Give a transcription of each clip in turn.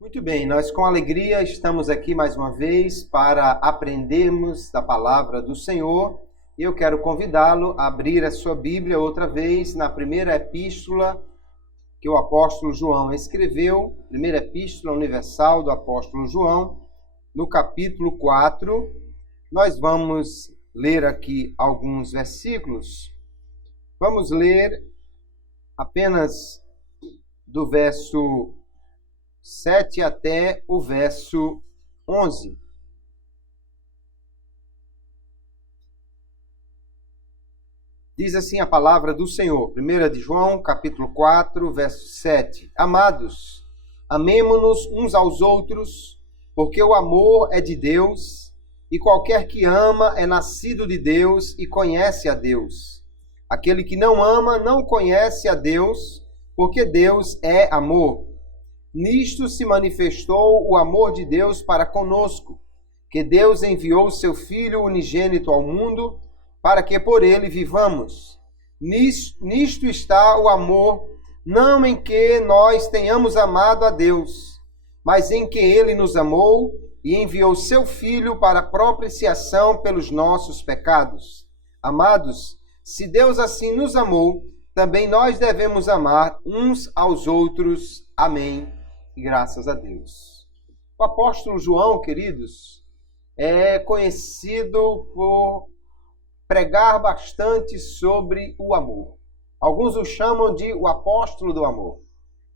Muito bem, nós com alegria estamos aqui mais uma vez para aprendermos da palavra do Senhor. E eu quero convidá-lo a abrir a sua Bíblia outra vez na primeira epístola que o apóstolo João escreveu, primeira epístola universal do apóstolo João, no capítulo 4. Nós vamos ler aqui alguns versículos. Vamos ler apenas do verso 7 até o verso 11. Diz assim a palavra do Senhor, 1 de João, capítulo 4, verso 7. Amados, amemo-nos uns aos outros, porque o amor é de Deus, e qualquer que ama é nascido de Deus e conhece a Deus. Aquele que não ama não conhece a Deus, porque Deus é amor. Nisto se manifestou o amor de Deus para conosco, que Deus enviou seu Filho unigênito ao mundo, para que por ele vivamos. Nisto está o amor, não em que nós tenhamos amado a Deus, mas em que ele nos amou e enviou seu Filho para propiciação pelos nossos pecados. Amados, se Deus assim nos amou, também nós devemos amar uns aos outros. Amém. E graças a Deus. O apóstolo João, queridos, é conhecido por pregar bastante sobre o amor. Alguns o chamam de o apóstolo do amor.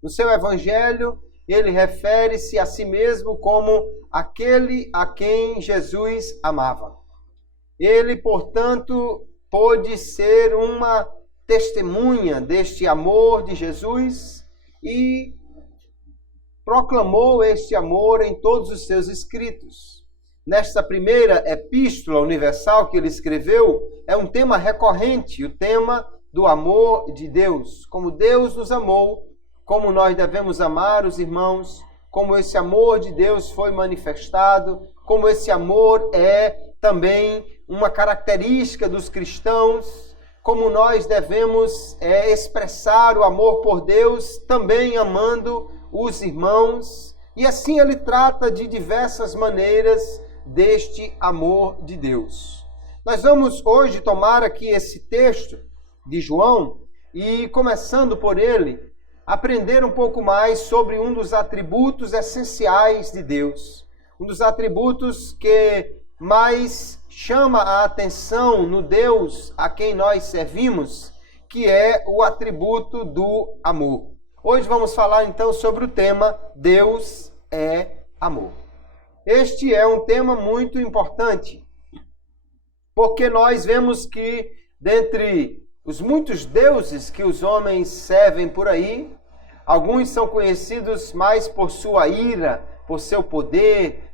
No seu evangelho, ele refere-se a si mesmo como aquele a quem Jesus amava. Ele, portanto, pôde ser uma testemunha deste amor de Jesus e proclamou este amor em todos os seus escritos. Nesta primeira epístola universal que ele escreveu, é um tema recorrente, o tema do amor de Deus. Como Deus nos amou, como nós devemos amar os irmãos, como esse amor de Deus foi manifestado, como esse amor é também uma característica dos cristãos, como nós devemos expressar o amor por Deus, também amando os irmãos. E assim ele trata de diversas maneiras deste amor de Deus. Nós vamos hoje tomar aqui esse texto de João e, começando por ele, aprender um pouco mais sobre um dos atributos essenciais de Deus. Um dos atributos que mais chama a atenção no Deus a quem nós servimos, que é o atributo do amor. Hoje vamos falar então sobre o tema Deus é amor. Este é um tema muito importante, porque nós vemos que dentre os muitos deuses que os homens servem por aí, alguns são conhecidos mais por sua ira, por seu poder,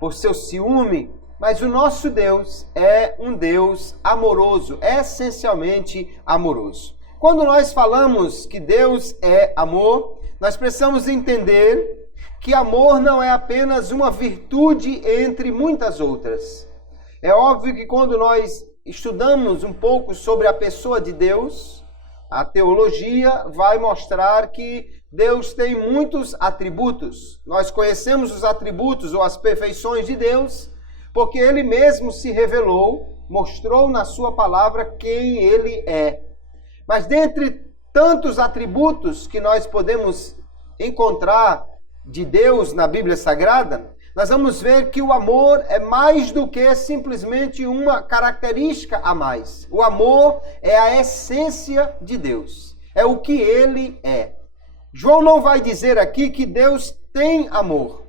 por seu ciúme, mas o nosso Deus é um Deus amoroso, essencialmente amoroso. Quando nós falamos que Deus é amor, nós precisamos entender que amor não é apenas uma virtude entre muitas outras. É óbvio que quando nós estudamos um pouco sobre a pessoa de Deus, a teologia vai mostrar que Deus tem muitos atributos. Nós conhecemos os atributos ou as perfeições de Deus, porque Ele mesmo se revelou, mostrou na sua palavra quem Ele é. Mas dentre tantos atributos que nós podemos encontrar de Deus na Bíblia Sagrada, nós vamos ver que o amor é mais do que simplesmente uma característica a mais. O amor é a essência de Deus, é o que Ele é. João não vai dizer aqui que Deus tem amor,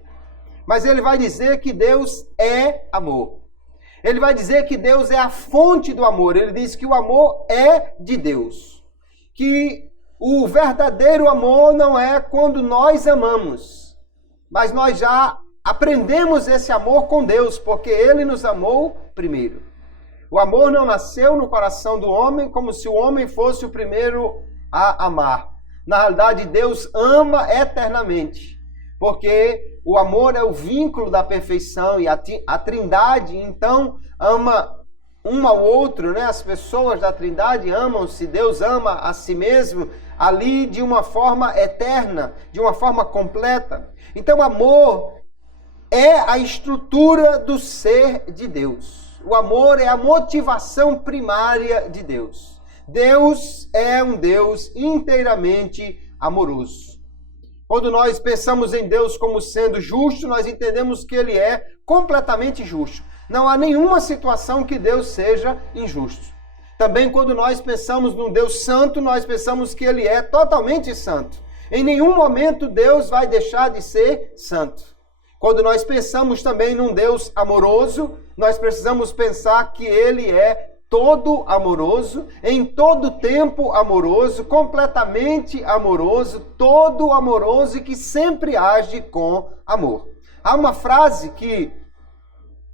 mas ele vai dizer que Deus é amor. Ele vai dizer que Deus é a fonte do amor. Ele diz que o amor é de Deus. Que o verdadeiro amor não é quando nós amamos, mas nós já aprendemos esse amor com Deus, porque Ele nos amou primeiro. O amor não nasceu no coração do homem como se o homem fosse o primeiro a amar. Na realidade, Deus ama eternamente. porque o amor é o vínculo da perfeição e a Trindade, então, ama um ao outro, né? As pessoas da Trindade amam-se, Deus ama a si mesmo, ali de uma forma eterna, de uma forma completa. Então, amor é a estrutura do ser de Deus. O amor é a motivação primária de Deus. Deus é um Deus inteiramente amoroso. Quando nós pensamos em Deus como sendo justo, nós entendemos que Ele é completamente justo. Não há nenhuma situação que Deus seja injusto. Também quando nós pensamos num Deus santo, nós pensamos que Ele é totalmente santo. Em nenhum momento Deus vai deixar de ser santo. Quando nós pensamos também num Deus amoroso, nós precisamos pensar que Ele é todo amoroso, em todo tempo amoroso, completamente amoroso, todo amoroso e que sempre age com amor. Há uma frase que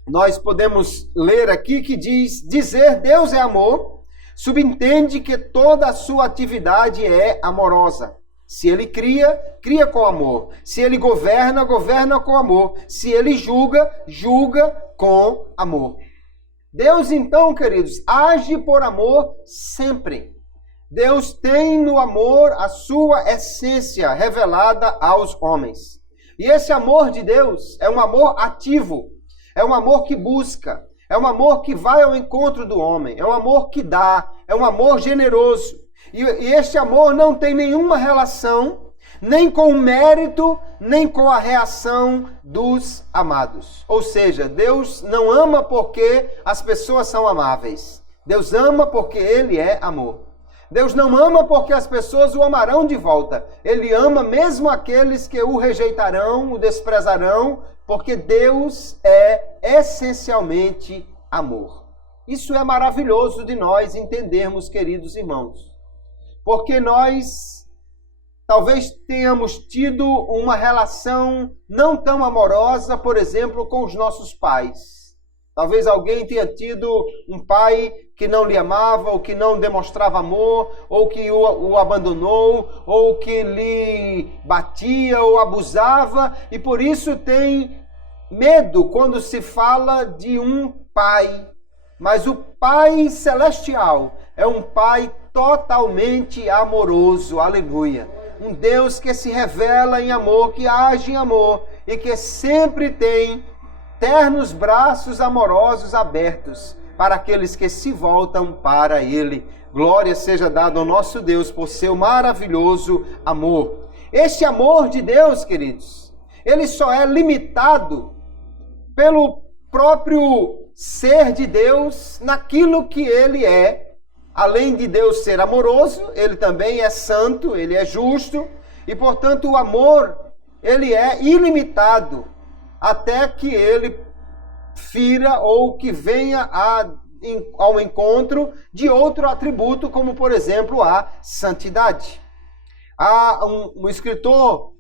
nós podemos ler aqui que diz: dizer Deus é amor, subentende que toda a sua atividade é amorosa. Se Ele cria, cria com amor. Se Ele governa, governa com amor. Se Ele julga, julga com amor. Deus, então, queridos, age por amor sempre. Deus tem no amor a sua essência revelada aos homens. E esse amor de Deus é um amor ativo, é um amor que busca, é um amor que vai ao encontro do homem, é um amor que dá, é um amor generoso. E este amor não tem nenhuma relação nem com o mérito, nem com a reação dos amados. Ou seja, Deus não ama porque as pessoas são amáveis. Deus ama porque Ele é amor. Deus não ama porque as pessoas o amarão de volta. Ele ama mesmo aqueles que o rejeitarão, o desprezarão, porque Deus é essencialmente amor. Isso é maravilhoso de nós entendermos, queridos irmãos. Porque nós talvez tenhamos tido uma relação não tão amorosa, por exemplo, com os nossos pais. Talvez alguém tenha tido um pai que não lhe amava, ou que não demonstrava amor, ou que o abandonou, ou que lhe batia ou abusava, e por isso tem medo quando se fala de um pai. Mas o Pai Celestial é um Pai totalmente amoroso, aleluia. Um Deus que se revela em amor, que age em amor e que sempre tem ternos braços amorosos abertos para aqueles que se voltam para Ele. Glória seja dada ao nosso Deus por seu maravilhoso amor. Este amor de Deus, queridos, ele só é limitado pelo próprio ser de Deus naquilo que Ele é. Além de Deus ser amoroso, Ele também é santo, Ele é justo, e portanto o amor, ele é ilimitado, até que Ele fira ou que venha ao encontro de outro atributo, como por exemplo a santidade. Há um escritor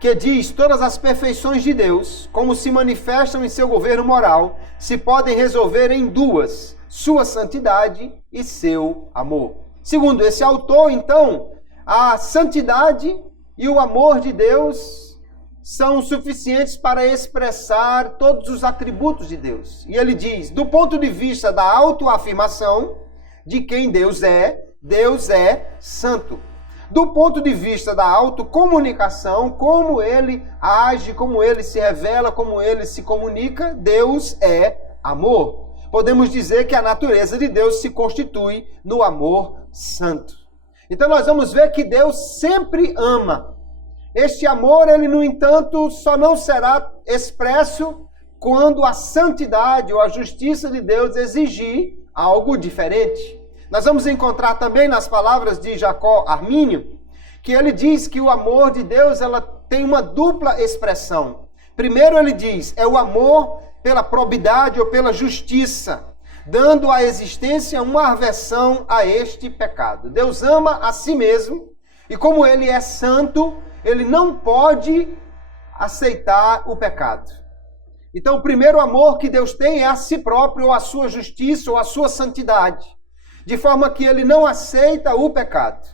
que diz: todas as perfeições de Deus, como se manifestam em seu governo moral, se podem resolver em duas: sua santidade e seu amor. Segundo esse autor, então, a santidade e o amor de Deus são suficientes para expressar todos os atributos de Deus. E ele diz: do ponto de vista da autoafirmação de quem Deus é santo. Do ponto de vista da autocomunicação, como Ele age, como Ele se revela, como Ele se comunica, Deus é amor. Podemos dizer que a natureza de Deus se constitui no amor santo. Então nós vamos ver que Deus sempre ama. Este amor, ele, no entanto, só não será expresso quando a santidade ou a justiça de Deus exigir algo diferente. Nós vamos encontrar também nas palavras de Jacó Armínio, que ele diz que o amor de Deus, ela tem uma dupla expressão. Primeiro ele diz, é o amor pela probidade ou pela justiça, dando à existência uma aversão a este pecado. Deus ama a si mesmo, e como ele é santo, ele não pode aceitar o pecado. Então o primeiro amor que Deus tem é a si próprio, ou a sua justiça, ou a sua santidade, de forma que ele não aceita o pecado.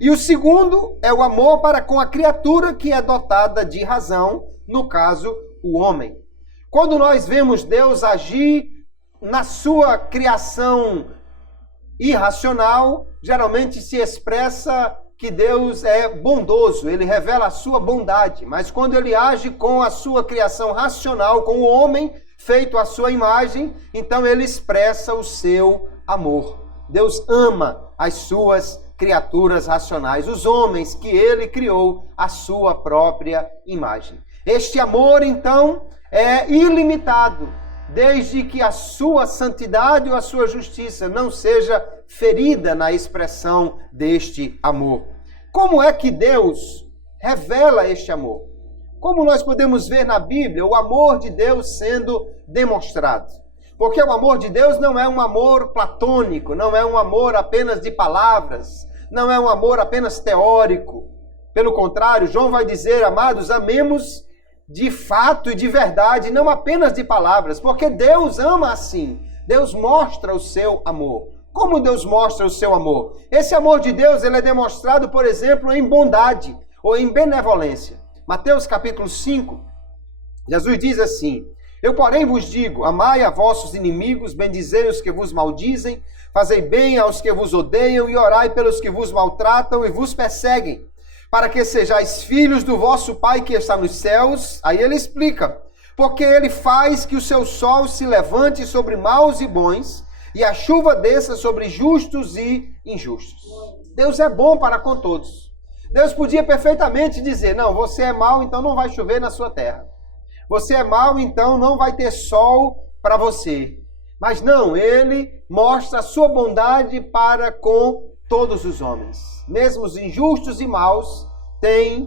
E o segundo é o amor para com a criatura que é dotada de razão, no caso, o homem. Quando nós vemos Deus agir na sua criação irracional, geralmente se expressa que Deus é bondoso, ele revela a sua bondade. Mas quando ele age com a sua criação racional, com o homem feito à sua imagem, então ele expressa o seu amor. Deus ama as suas criaturas racionais, os homens que ele criou à sua própria imagem. Este amor, então, é ilimitado, desde que a sua santidade ou a sua justiça não seja ferida na expressão deste amor. Como é que Deus revela este amor? Como nós podemos ver na Bíblia o amor de Deus sendo demonstrado? Porque o amor de Deus não é um amor platônico, não é um amor apenas de palavras, não é um amor apenas teórico. Pelo contrário, João vai dizer, amados, amemos de fato e de verdade, não apenas de palavras, porque Deus ama assim. Deus mostra o seu amor. Como Deus mostra o seu amor? Esse amor de Deus ele é demonstrado, por exemplo, em bondade ou em benevolência. Mateus capítulo 5, Jesus diz assim: Eu, porém, vos digo, amai a vossos inimigos, bendizei os que vos maldizem, fazei bem aos que vos odeiam e orai pelos que vos maltratam e vos perseguem, para que sejais filhos do vosso Pai que está nos céus. Aí ele explica, porque ele faz que o seu sol se levante sobre maus e bons, e a chuva desça sobre justos e injustos. Deus é bom para com todos. Deus podia perfeitamente dizer, não, você é mau, então não vai chover na sua terra. Você é mau, então não vai ter sol para você. Mas não, ele mostra a sua bondade para com todos os homens. Mesmo os injustos e maus têm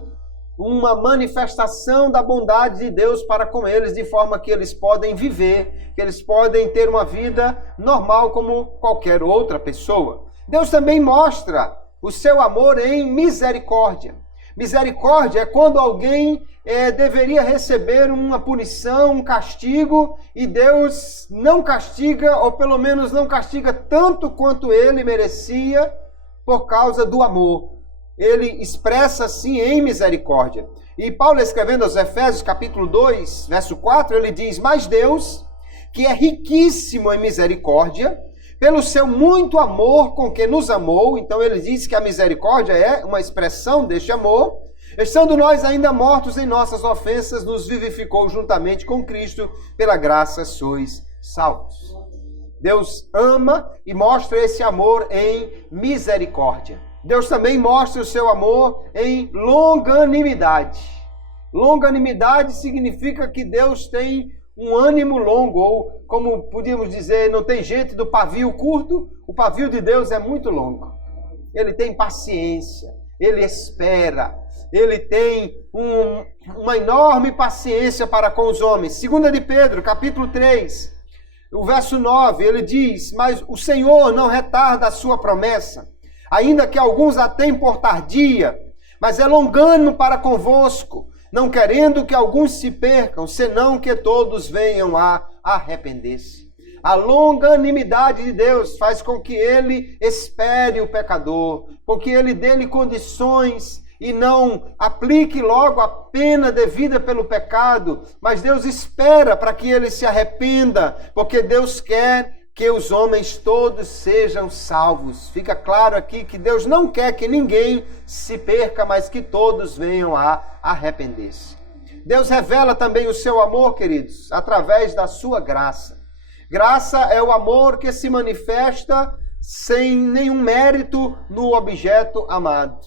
uma manifestação da bondade de Deus para com eles, de forma que eles podem viver, que eles podem ter uma vida normal como qualquer outra pessoa. Deus também mostra o seu amor em misericórdia. Misericórdia é quando alguém deveria receber uma punição, um castigo, e Deus não castiga, ou pelo menos não castiga tanto quanto ele merecia, por causa do amor. Ele expressa assim em misericórdia. E Paulo, escrevendo aos Efésios, capítulo 2, verso 4, ele diz, mas Deus, que é riquíssimo em misericórdia, pelo seu muito amor com que nos amou, então ele diz que a misericórdia é uma expressão deste amor, estando nós ainda mortos em nossas ofensas, nos vivificou juntamente com Cristo, pela graça sois salvos. Deus ama e mostra esse amor em misericórdia. Deus também mostra o seu amor em longanimidade. Longanimidade significa que Deus tem um ânimo longo, ou como podíamos dizer, não tem gente do pavio curto, o pavio de Deus é muito longo. Ele tem paciência, ele espera, ele tem uma enorme paciência para com os homens. 2 de Pedro, capítulo 3, o verso 9, ele diz, mas o Senhor não retarda a sua promessa, ainda que alguns a tenham por tardia, mas é longânimo para convosco, não querendo que alguns se percam, senão que todos venham a arrepender-se. A longanimidade de Deus faz com que ele espere o pecador, com que ele dê-lhe condições e não aplique logo a pena devida pelo pecado, mas Deus espera para que ele se arrependa, porque Deus quer que os homens todos sejam salvos. Fica claro aqui que Deus não quer que ninguém se perca, mas que todos venham a arrepender-se. Deus revela também o seu amor, queridos, através da sua graça. Graça é o amor que se manifesta sem nenhum mérito no objeto amado.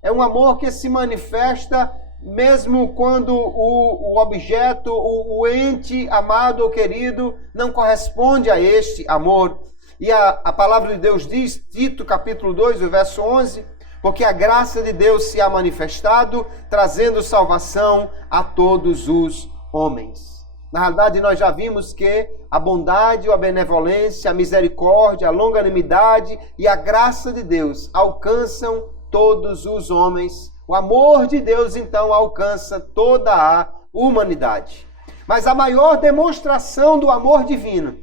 É um amor que se manifesta mesmo quando o objeto, o ente amado ou querido não corresponde a este amor. E a palavra de Deus diz, Tito capítulo 2, o verso 11, porque a graça de Deus se ha manifestado, trazendo salvação a todos os homens. Na realidade, nós já vimos que a bondade, a benevolência, a misericórdia, a longanimidade e a graça de Deus alcançam todos os homens. O amor de Deus, então, alcança toda a humanidade. Mas a maior demonstração do amor divino,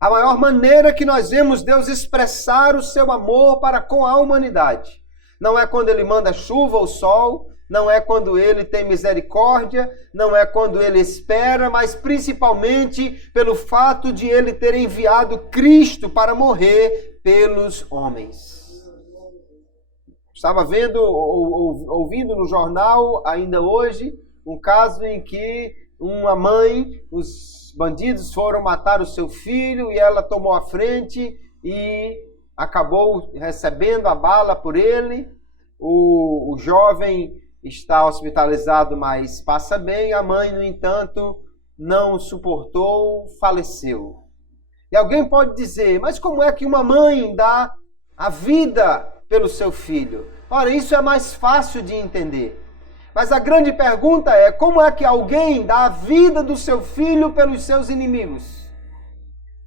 a maior maneira que nós vemos Deus expressar o seu amor para com a humanidade, Não é quando ele manda chuva ou sol, não é quando ele tem misericórdia, não é quando ele espera, mas principalmente pelo fato de ele ter enviado Cristo para morrer pelos homens. Estava vendo, ouvindo no jornal, ainda hoje, um caso em que uma mãe, os bandidos foram matar o seu filho e ela tomou a frente e acabou recebendo a bala por ele. O jovem está hospitalizado, mas passa bem. A mãe, no entanto, não suportou, faleceu. E alguém pode dizer, mas como é que uma mãe dá a vida pelo seu filho? Ora, isso é mais fácil de entender. Mas a grande pergunta é, como é que alguém dá a vida do seu filho pelos seus inimigos?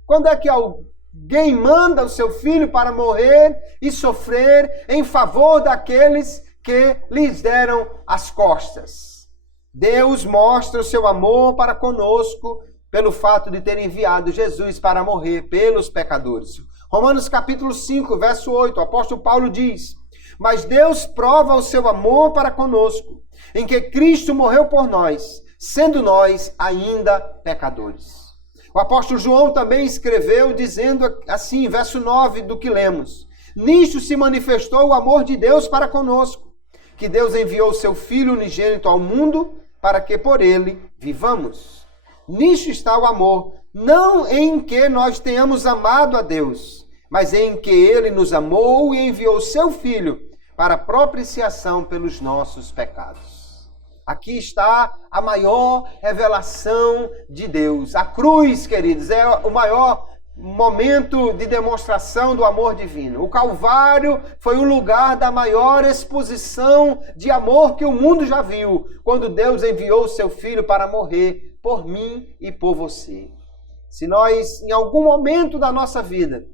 Quando é que alguém manda o seu filho para morrer e sofrer em favor daqueles que lhes deram as costas? Deus mostra o seu amor para conosco pelo fato de ter enviado Jesus para morrer pelos pecadores. Romanos capítulo 5, verso 8, o apóstolo Paulo diz, mas Deus prova o seu amor para conosco, em que Cristo morreu por nós, sendo nós ainda pecadores. O apóstolo João também escreveu dizendo assim, verso 9 do que lemos, nisto se manifestou o amor de Deus para conosco, que Deus enviou o seu Filho unigênito ao mundo para que por ele vivamos. Nisto está o amor, não em que nós tenhamos amado a Deus, mas em que ele nos amou e enviou o seu Filho para propiciação pelos nossos pecados. Aqui está a maior revelação de Deus. A cruz, queridos, é o maior momento de demonstração do amor divino. O Calvário foi o lugar da maior exposição de amor que o mundo já viu, quando Deus enviou o seu Filho para morrer por mim e por você. Se nós, em algum momento da nossa vida,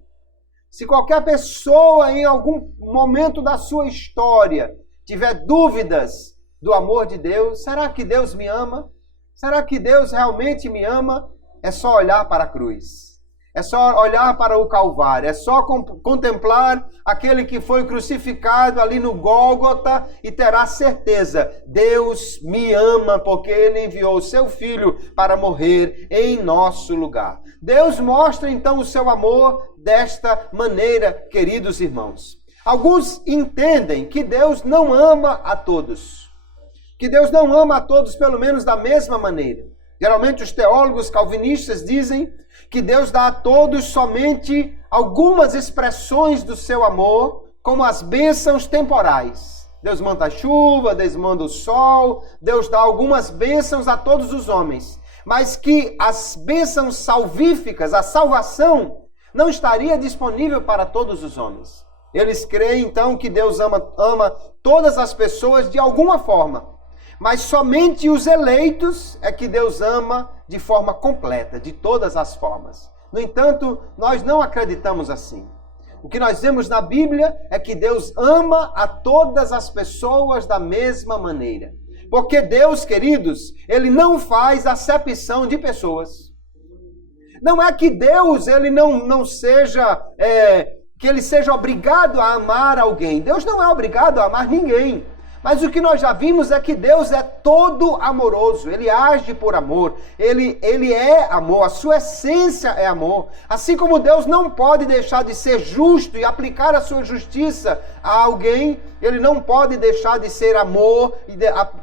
se qualquer pessoa, em algum momento da sua história, tiver dúvidas do amor de Deus, será que Deus me ama? Será que Deus realmente me ama? É só olhar para a cruz. É só olhar para o Calvário, é só contemplar aquele que foi crucificado ali no Gólgota e terá certeza, Deus me ama porque Ele enviou o seu Filho para morrer em nosso lugar. Deus mostra então o seu amor desta maneira, queridos irmãos. Alguns entendem que Deus não ama a todos, que Deus não ama a todos pelo menos da mesma maneira. Geralmente os teólogos calvinistas dizem que Deus dá a todos somente algumas expressões do seu amor, como as bênçãos temporais. Deus manda a chuva, Deus manda o sol, Deus dá algumas bênçãos a todos os homens, mas que as bênçãos salvíficas, a salvação, não estaria disponível para todos os homens. Eles creem então que Deus ama todas as pessoas de alguma forma, mas somente os eleitos é que Deus ama de forma completa, de todas as formas. No entanto, nós não acreditamos assim. O que nós vemos na Bíblia é que Deus ama a todas as pessoas da mesma maneira. Porque Deus, queridos, Ele não faz acepção de pessoas. Não é que Deus ele não seja, que Ele seja obrigado a amar alguém. Deus não é obrigado a amar ninguém. Mas o que nós já vimos é que Deus é todo amoroso, Ele age por amor, Ele é amor, a sua essência é amor. Assim como Deus não pode deixar de ser justo e aplicar a sua justiça a alguém, Ele não pode deixar de ser amor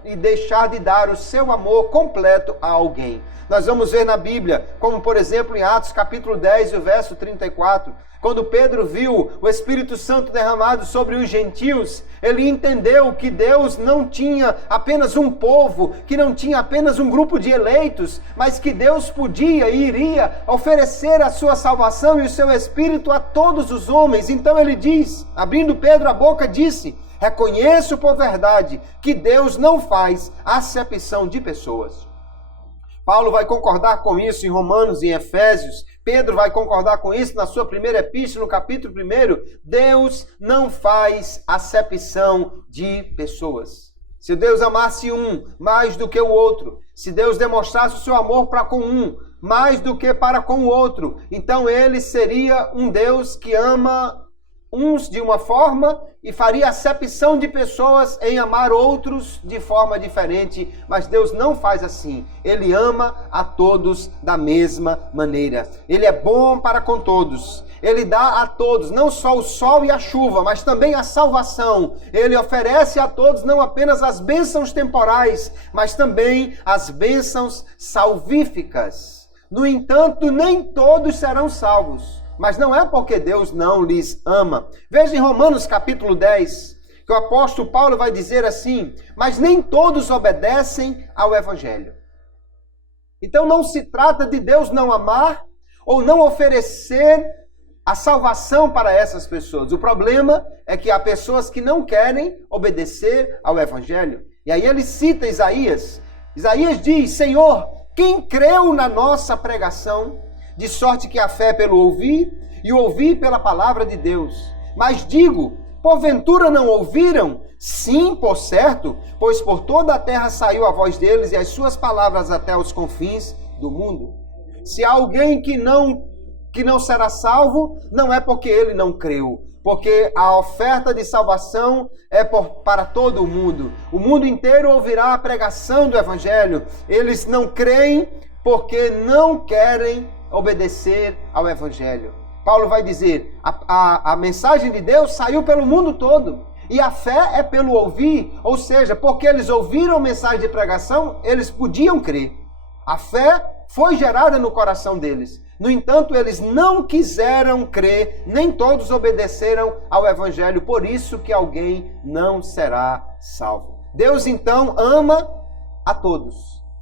e deixar de dar o seu amor completo a alguém. Nós vamos ver na Bíblia, como por exemplo em Atos capítulo 10, o verso 34, quando Pedro viu o Espírito Santo derramado sobre os gentios, ele entendeu que Deus não tinha apenas um povo, que não tinha apenas um grupo de eleitos, mas que Deus podia e iria oferecer a sua salvação e o seu Espírito a todos os homens. Então ele diz, abrindo Pedro a boca, disse, reconheço por verdade que Deus não faz acepção de pessoas. Paulo vai concordar com isso em Romanos e em Efésios. Pedro vai concordar com isso na sua primeira epístola, no capítulo 1. Deus não faz acepção de pessoas. Se Deus amasse um mais do que o outro, se Deus demonstrasse o seu amor para com um mais do que para com o outro, então Ele seria um Deus que ama uns de uma forma e faria acepção de pessoas em amar outros de forma diferente, mas Deus não faz assim. Ele ama a todos da mesma maneira. Ele é bom para com todos. Ele dá a todos, não só o sol e a chuva, mas também a salvação. Ele oferece a todos não apenas as bênçãos temporais, mas também as bênçãos salvíficas. No entanto, nem todos serão salvos. Mas não é porque Deus não lhes ama. Veja em Romanos capítulo 10, que o apóstolo Paulo vai dizer assim: mas nem todos obedecem ao Evangelho. Então não se trata de Deus não amar ou não oferecer a salvação para essas pessoas. O problema é que há pessoas que não querem obedecer ao Evangelho. E aí ele cita Isaías. Isaías diz: Senhor, quem creu na nossa pregação? De sorte que a fé é pelo ouvir, e o ouvir pela palavra de Deus. Mas digo, porventura não ouviram? Sim, por certo, pois por toda a terra saiu a voz deles e as suas palavras até os confins do mundo. Se há alguém que não será salvo, não é porque ele não creu, porque a oferta de salvação é para todo o mundo. O mundo inteiro ouvirá a pregação do Evangelho. Eles não creem porque não querem obedecer ao Evangelho. Paulo vai dizer, a mensagem de Deus saiu pelo mundo todo, e a fé é pelo ouvir, ou seja, porque eles ouviram a mensagem de pregação, eles podiam crer. A fé foi gerada no coração deles. No entanto, eles não quiseram crer, nem todos obedeceram ao Evangelho, por isso que alguém não será salvo. Deus então ama a todos,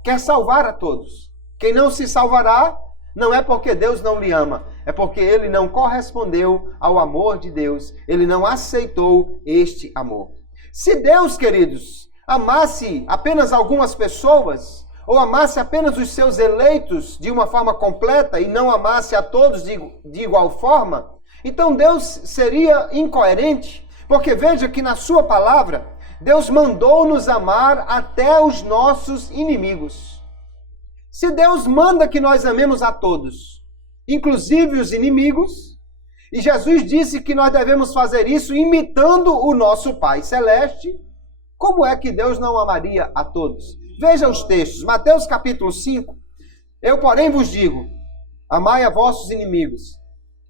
quer salvar a todos. Quem não se salvará, não é porque Deus não lhe ama, é porque ele não correspondeu ao amor de Deus, ele não aceitou este amor. Se Deus, queridos, amasse apenas algumas pessoas, ou amasse apenas os seus eleitos de uma forma completa e não amasse a todos de igual forma, então Deus seria incoerente, porque veja que na sua palavra, Deus mandou nos amar até os nossos inimigos. Se Deus manda que nós amemos a todos, inclusive os inimigos, e Jesus disse que nós devemos fazer isso imitando o nosso Pai Celeste, como é que Deus não amaria a todos? Veja os textos, Mateus capítulo 5, eu porém vos digo, amai a vossos inimigos,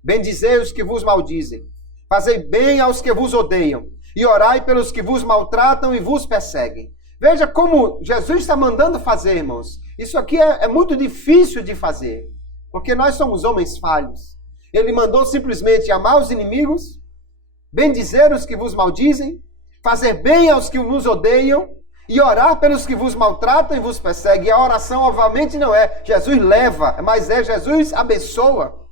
bendizei os que vos maldizem, fazei bem aos que vos odeiam, e orai pelos que vos maltratam e vos perseguem. Veja como Jesus está mandando fazer, irmãos. Isso aqui é muito difícil de fazer, porque nós somos homens falhos. Ele mandou simplesmente amar os inimigos, bendizer os que vos maldizem, fazer bem aos que vos odeiam e orar pelos que vos maltratam e vos perseguem. E a oração, obviamente, não é Jesus leva, mas é Jesus abençoa.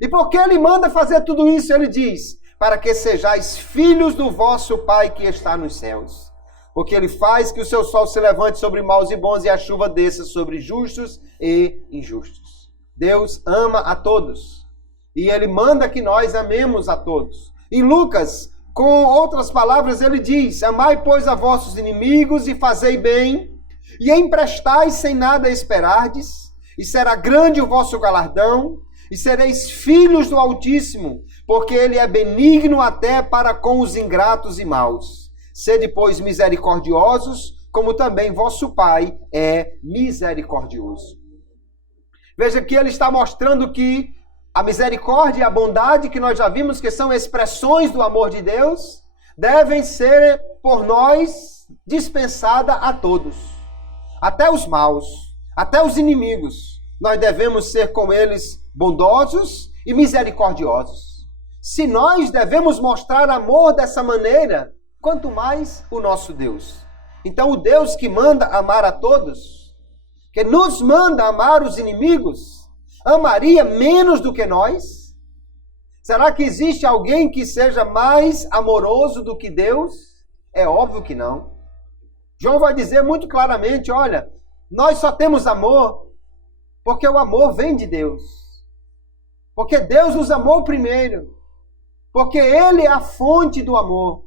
E por que ele manda fazer tudo isso? Ele diz, para que sejais filhos do vosso Pai que está nos céus. Porque ele faz que o seu sol se levante sobre maus e bons e a chuva desça sobre justos e injustos. Deus ama a todos. E ele manda que nós amemos a todos. Em Lucas, com outras palavras, ele diz, amai, pois, a vossos inimigos e fazei bem, e emprestai sem nada esperardes, e será grande o vosso galardão, e sereis filhos do Altíssimo, porque ele é benigno até para com os ingratos e maus. Sede, pois, misericordiosos, como também vosso Pai é misericordioso. Veja que ele está mostrando que a misericórdia e a bondade, que nós já vimos que são expressões do amor de Deus, devem ser por nós dispensada a todos. Até os maus, até os inimigos. Nós devemos ser com eles bondosos e misericordiosos. Se nós devemos mostrar amor dessa maneira, quanto mais o nosso Deus. Então o Deus que manda amar a todos, que nos manda amar os inimigos, amaria menos do que nós? Será que existe alguém que seja mais amoroso do que Deus? É óbvio que não. João vai dizer muito claramente, olha, nós só temos amor porque o amor vem de Deus. Porque Deus nos amou primeiro. Porque Ele é a fonte do amor.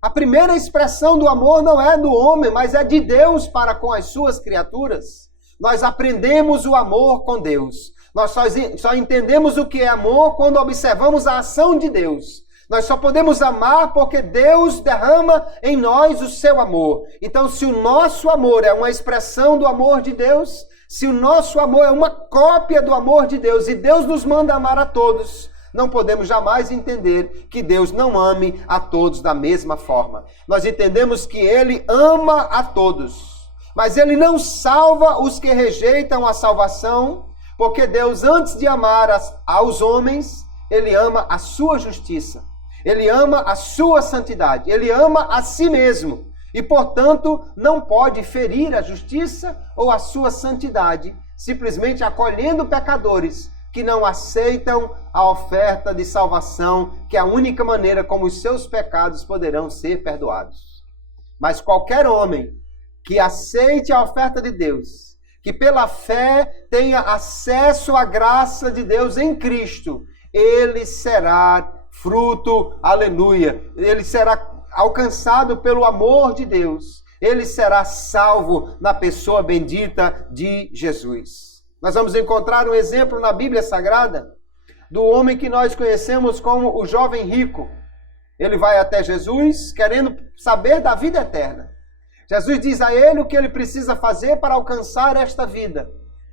A primeira expressão do amor não é do homem, mas é de Deus para com as suas criaturas. Nós aprendemos o amor com Deus. Nós só entendemos o que é amor quando observamos a ação de Deus. Nós só podemos amar porque Deus derrama em nós o seu amor. Então, se o nosso amor é uma expressão do amor de Deus, se o nosso amor é uma cópia do amor de Deus e Deus nos manda amar a todos, não podemos jamais entender que Deus não ame a todos da mesma forma. Nós entendemos que Ele ama a todos, mas Ele não salva os que rejeitam a salvação, porque Deus, antes de amar aos homens, Ele ama a sua justiça, Ele ama a sua santidade, Ele ama a si mesmo e, portanto, não pode ferir a justiça ou a sua santidade, simplesmente acolhendo pecadores que não aceitam a oferta de salvação, que é a única maneira como os seus pecados poderão ser perdoados. Mas qualquer homem que aceite a oferta de Deus, que pela fé tenha acesso à graça de Deus em Cristo, ele será fruto, aleluia, ele será alcançado pelo amor de Deus, ele será salvo na pessoa bendita de Jesus. Nós vamos encontrar um exemplo na Bíblia Sagrada do homem que nós conhecemos como o jovem rico. Ele vai até Jesus querendo saber da vida eterna. Jesus diz a ele o que ele precisa fazer para alcançar esta vida.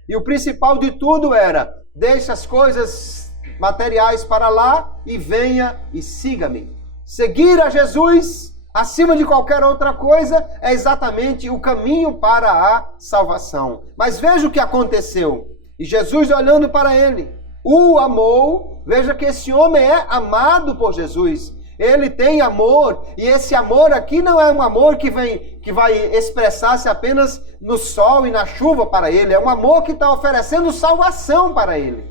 E o principal de tudo era: deixe as coisas materiais para lá e venha e siga-me. Seguir a Jesus acima de qualquer outra coisa é exatamente o caminho para a salvação. Mas veja o que aconteceu. E Jesus, olhando para ele, o amou. Veja que esse homem é amado por Jesus. Ele tem amor, e esse amor aqui não é um amor que vai expressar-se apenas no sol e na chuva para ele. É um amor que está oferecendo salvação para ele.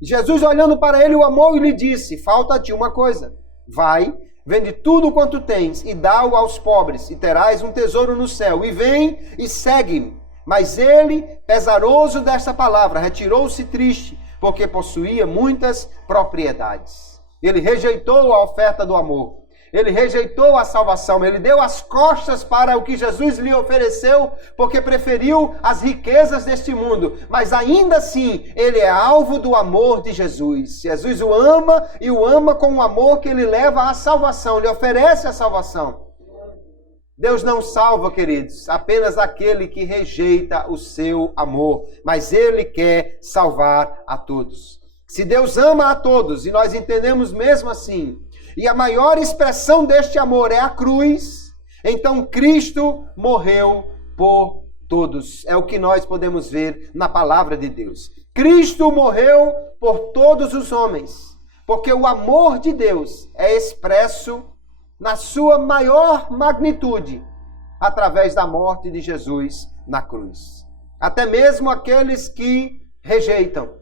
Jesus, olhando para ele, o amou e lhe disse: falta-te uma coisa. Vai, vende tudo quanto tens e dá-o aos pobres, e terás um tesouro no céu. E vem e segue-me. Mas ele, pesaroso desta palavra, retirou-se triste, porque possuía muitas propriedades. Ele rejeitou a oferta do amor. Ele rejeitou a salvação. Ele deu as costas para o que Jesus lhe ofereceu, porque preferiu as riquezas deste mundo. Mas ainda assim, ele é alvo do amor de Jesus. Jesus o ama, e o ama com um amor que ele leva à salvação, lhe oferece a salvação. Deus não salva, queridos, apenas aquele que rejeita o seu amor, mas ele quer salvar a todos. Se Deus ama a todos, e nós entendemos mesmo assim, e a maior expressão deste amor é a cruz, então Cristo morreu por todos. É o que nós podemos ver na palavra de Deus. Cristo morreu por todos os homens, porque o amor de Deus é expresso na sua maior magnitude através da morte de Jesus na cruz. Até mesmo aqueles que rejeitam,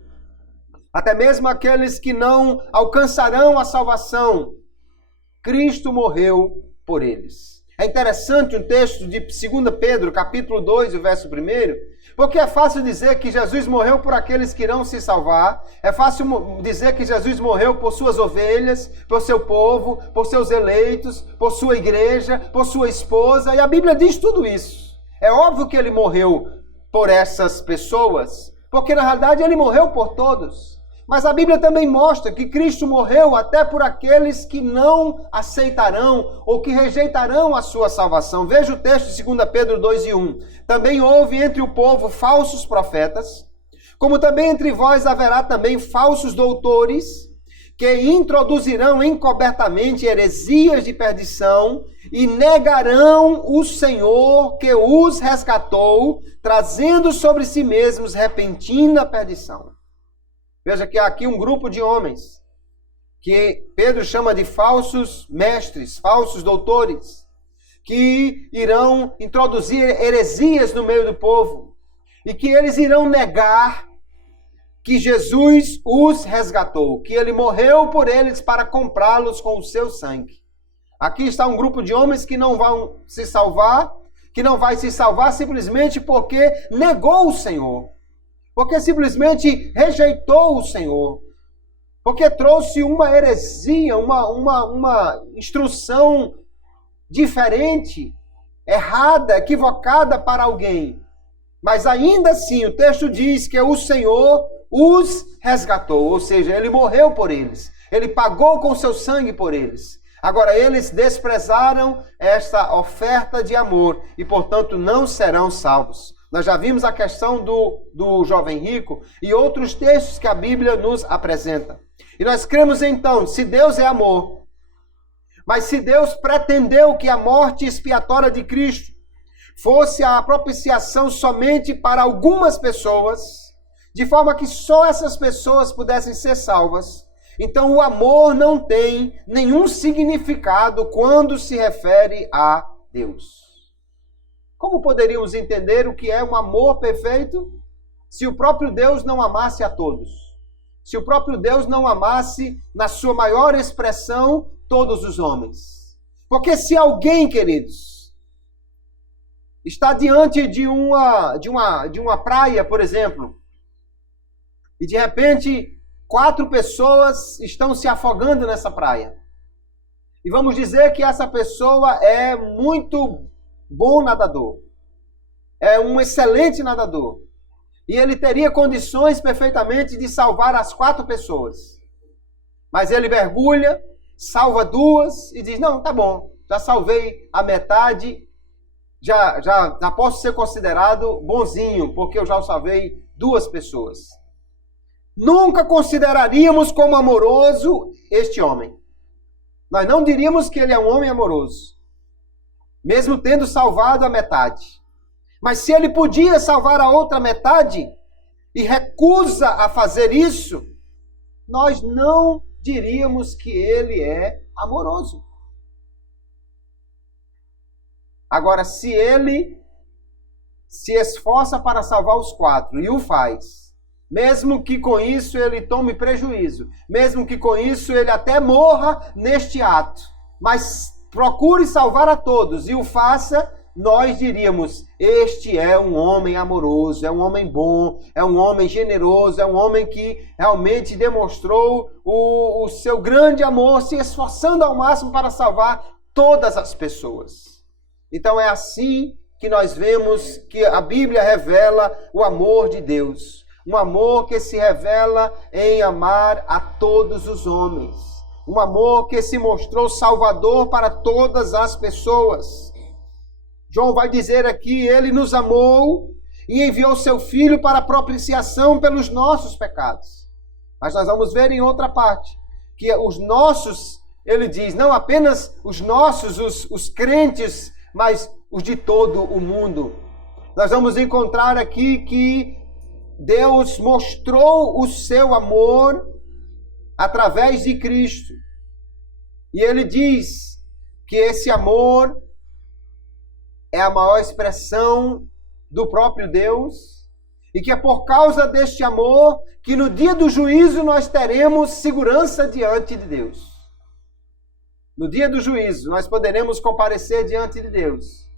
até mesmo aqueles que não alcançarão a salvação, Cristo morreu por eles. É interessante um texto de 2 Pedro, capítulo 2, o verso 1, porque é fácil dizer que Jesus morreu por aqueles que irão se salvar, é fácil dizer que Jesus morreu por suas ovelhas, por seu povo, por seus eleitos, por sua igreja, por sua esposa, e a Bíblia diz tudo isso. É óbvio que ele morreu por essas pessoas, porque na realidade ele morreu por todos. Mas a Bíblia também mostra que Cristo morreu até por aqueles que não aceitarão ou que rejeitarão a sua salvação. Veja o texto de 2 Pedro 2:1. Também houve entre o povo falsos profetas, como também entre vós haverá também falsos doutores, que introduzirão encobertamente heresias de perdição e negarão o Senhor que os resgatou, trazendo sobre si mesmos repentina perdição. Veja que há aqui um grupo de homens que Pedro chama de falsos mestres, falsos doutores, que irão introduzir heresias no meio do povo e que eles irão negar que Jesus os resgatou, que ele morreu por eles para comprá-los com o seu sangue. Aqui está um grupo de homens que não vão se salvar, que não vai se salvar simplesmente porque negou o Senhor. Porque simplesmente rejeitou o Senhor, porque trouxe uma heresia, uma instrução diferente, errada, equivocada para alguém. Mas ainda assim o texto diz que o Senhor os resgatou, ou seja, ele morreu por eles, ele pagou com seu sangue por eles. Agora, eles desprezaram esta oferta de amor e, portanto, não serão salvos. Nós já vimos a questão do jovem rico e outros textos que a Bíblia nos apresenta. E nós cremos então, se Deus é amor, mas se Deus pretendeu que a morte expiatória de Cristo fosse a propiciação somente para algumas pessoas, de forma que só essas pessoas pudessem ser salvas, então o amor não tem nenhum significado quando se refere a Deus. Como poderíamos entender o que é um amor perfeito se o próprio Deus não amasse a todos? Se o próprio Deus não amasse, na sua maior expressão, todos os homens? Porque se alguém, queridos, está diante de uma praia, por exemplo, e de repente 4 pessoas estão se afogando nessa praia. E vamos dizer que essa pessoa é muito bom nadador. É um excelente nadador. E ele teria condições perfeitamente de salvar as 4 pessoas. Mas ele mergulha, salva 2 e diz, não, tá bom, já salvei a metade, já posso ser considerado bonzinho, porque eu já salvei 2 pessoas. Nunca consideraríamos como amoroso este homem. Nós não diríamos que ele é um homem amoroso, mesmo tendo salvado a metade. Mas se ele podia salvar a outra metade e recusa a fazer isso, nós não diríamos que ele é amoroso. Agora, se ele se esforça para salvar os 4 e o faz, mesmo que com isso ele tome prejuízo, mesmo que com isso ele até morra neste ato, mas procure salvar a todos e o faça, nós diríamos, este é um homem amoroso, é um homem bom, é um homem generoso, é um homem que realmente demonstrou o seu grande amor, se esforçando ao máximo para salvar todas as pessoas. Então é assim que nós vemos que a Bíblia revela o amor de Deus. Um amor que se revela em amar a todos os homens. Um amor que se mostrou salvador para todas as pessoas. João vai dizer aqui, ele nos amou e enviou seu Filho para a propiciação pelos nossos pecados. Mas nós vamos ver em outra parte, que os nossos, ele diz, não apenas os nossos, os crentes, mas os de todo o mundo. Nós vamos encontrar aqui que Deus mostrou o seu amor através de Cristo. E ele diz que esse amor é a maior expressão do próprio Deus e que é por causa deste amor que no dia do juízo nós teremos segurança diante de Deus. No dia do juízo nós poderemos comparecer diante de Deus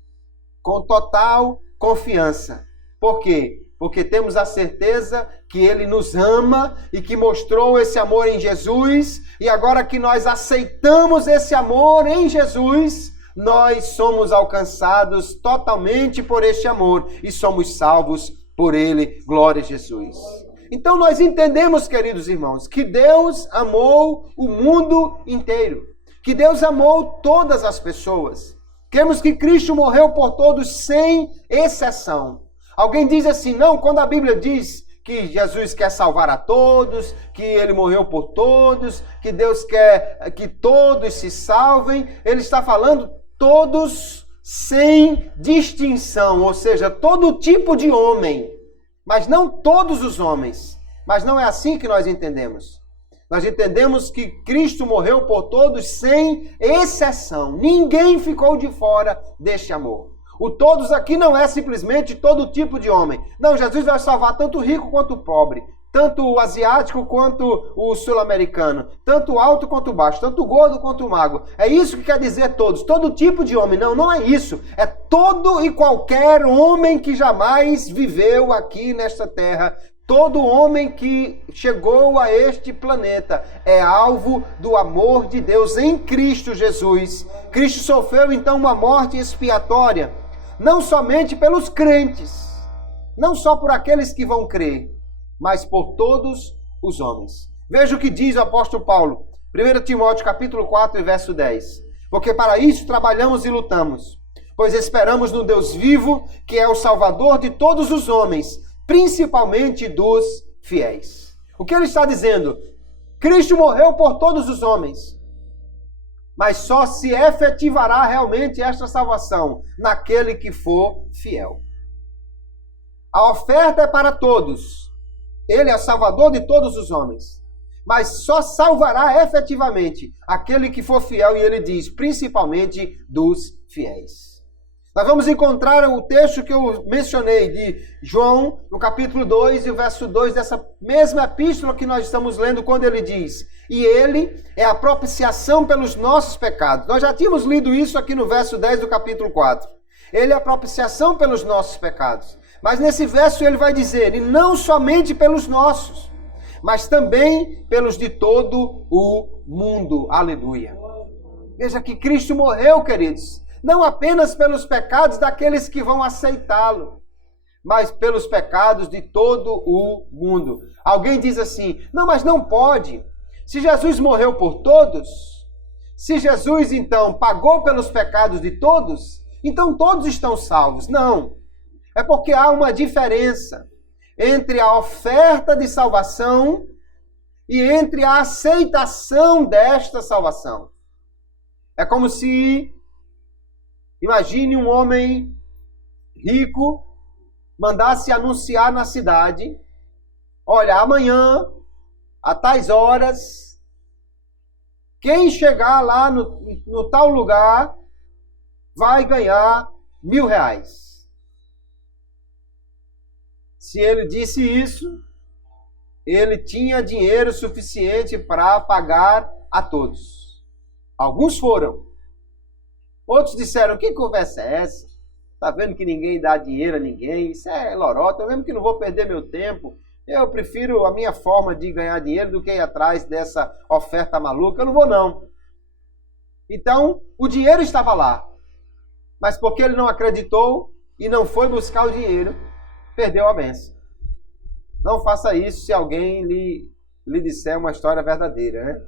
com total confiança. Por quê? Porque temos a certeza que Ele nos ama e que mostrou esse amor em Jesus. E agora que nós aceitamos esse amor em Jesus, nós somos alcançados totalmente por este amor e somos salvos por Ele. Glória a Jesus. Então nós entendemos, queridos irmãos, que Deus amou o mundo inteiro. Que Deus amou todas as pessoas. Cremos que Cristo morreu por todos sem exceção. Alguém diz assim, não, quando a Bíblia diz que Jesus quer salvar a todos, que Ele morreu por todos, que Deus quer que todos se salvem, Ele está falando todos sem distinção, ou seja, todo tipo de homem, mas não todos os homens. Mas não é assim que nós entendemos. Nós entendemos que Cristo morreu por todos sem exceção. Ninguém ficou de fora deste amor. O todos aqui não é simplesmente todo tipo de homem. Não, Jesus vai salvar tanto o rico quanto o pobre, tanto o asiático quanto o sul-americano, tanto o alto quanto o baixo, tanto o gordo quanto o magro. É isso que quer dizer todos, todo tipo de homem. Não, não é isso. É todo e qualquer homem que jamais viveu aqui nesta terra. Todo homem que chegou a este planeta é alvo do amor de Deus em Cristo Jesus. Cristo sofreu então uma morte expiatória, não somente pelos crentes, não só por aqueles que vão crer, mas por todos os homens. Veja o que diz o apóstolo Paulo, 1 Timóteo capítulo 4, verso 10. Porque para isso trabalhamos e lutamos, pois esperamos no Deus vivo, que é o Salvador de todos os homens, principalmente dos fiéis. O que ele está dizendo? Cristo morreu por todos os homens, mas só se efetivará realmente esta salvação naquele que for fiel. A oferta é para todos. Ele é o Salvador de todos os homens. Mas só salvará efetivamente aquele que for fiel, e ele diz, principalmente dos fiéis. Nós vamos encontrar o texto que eu mencionei de João, no capítulo 2 e o verso 2 dessa mesma epístola que nós estamos lendo, quando ele diz, e ele é a propiciação pelos nossos pecados. Nós já tínhamos lido isso aqui no verso 10 do capítulo 4. Ele é a propiciação pelos nossos pecados. Mas nesse verso ele vai dizer, e não somente pelos nossos, mas também pelos de todo o mundo. Aleluia. Veja que Cristo morreu, queridos, não apenas pelos pecados daqueles que vão aceitá-lo, mas pelos pecados de todo o mundo. Alguém diz assim, não, mas não pode. Se Jesus morreu por todos, se Jesus então pagou pelos pecados de todos, então todos estão salvos. Não. É porque há uma diferença entre a oferta de salvação e entre a aceitação desta salvação. É como se, imagine um homem rico mandasse anunciar na cidade, olha, amanhã, a tais horas, quem chegar lá no tal lugar vai ganhar R$1.000. Se ele disse isso, ele tinha dinheiro suficiente para pagar a todos. Alguns foram. Outros disseram, que conversa é essa? Está vendo que ninguém dá dinheiro a ninguém? Isso é lorota, eu mesmo que não vou perder meu tempo. Eu prefiro a minha forma de ganhar dinheiro do que ir atrás dessa oferta maluca. Eu não vou não. Então, o dinheiro estava lá. Mas porque ele não acreditou e não foi buscar o dinheiro, perdeu a bênção. Não faça isso se alguém lhe disser uma história verdadeira, né?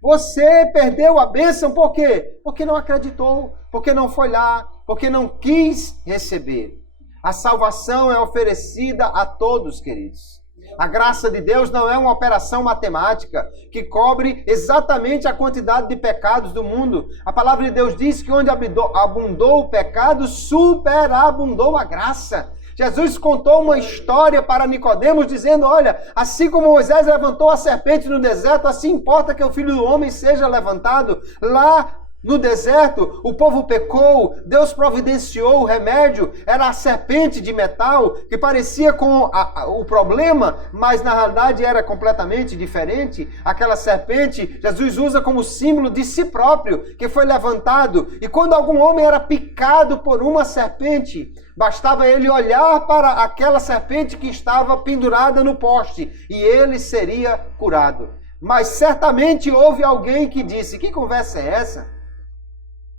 Você perdeu a bênção por quê? Porque não acreditou, porque não foi lá, porque não quis receber. A salvação é oferecida a todos, queridos. A graça de Deus não é uma operação matemática que cobre exatamente a quantidade de pecados do mundo. A palavra de Deus diz que onde abundou o pecado, superabundou a graça. Jesus contou uma história para Nicodemos dizendo, olha, assim como Moisés levantou a serpente no deserto, assim importa que o Filho do Homem seja levantado. Lá no deserto, o povo pecou, Deus providenciou o remédio, era a serpente de metal, que parecia com o problema, mas na realidade era completamente diferente. Aquela serpente, Jesus usa como símbolo de si próprio, que foi levantado. E quando algum homem era picado por uma serpente, bastava ele olhar para aquela serpente que estava pendurada no poste, e ele seria curado. Mas certamente houve alguém que disse, que conversa é essa?